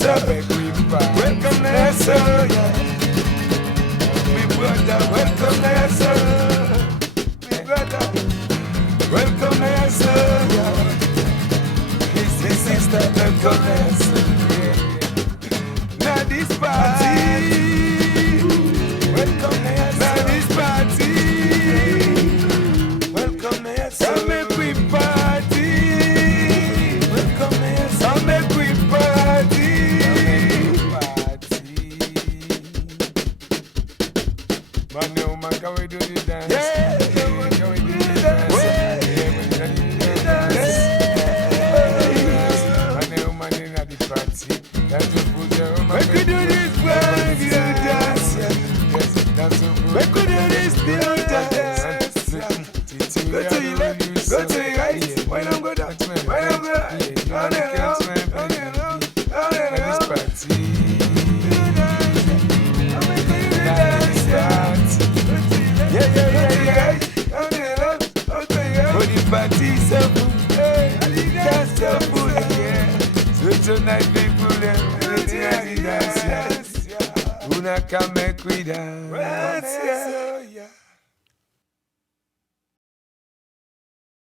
Welcome Nessa, we brother. Welcome Nessa, we brother. Welcome Nessa, his sister. Welcome Nessa. Now this party. Welcome Nessa. Now this party. Welcome Nessa. Come make we party. Welcome Nessa. Come make we party. Man, no man, can we do the dance? Yeah, can we do the dance? Man, no man, in the party. That's the food. We could do this party dance. Yes, that's the food. We could do this still dance. Go to your left, go to your right. Why don't go down? Why don't go down? This party. Party so good, dance so good, yeah. So tonight people, everything I dance, yeah. Una can make we dance.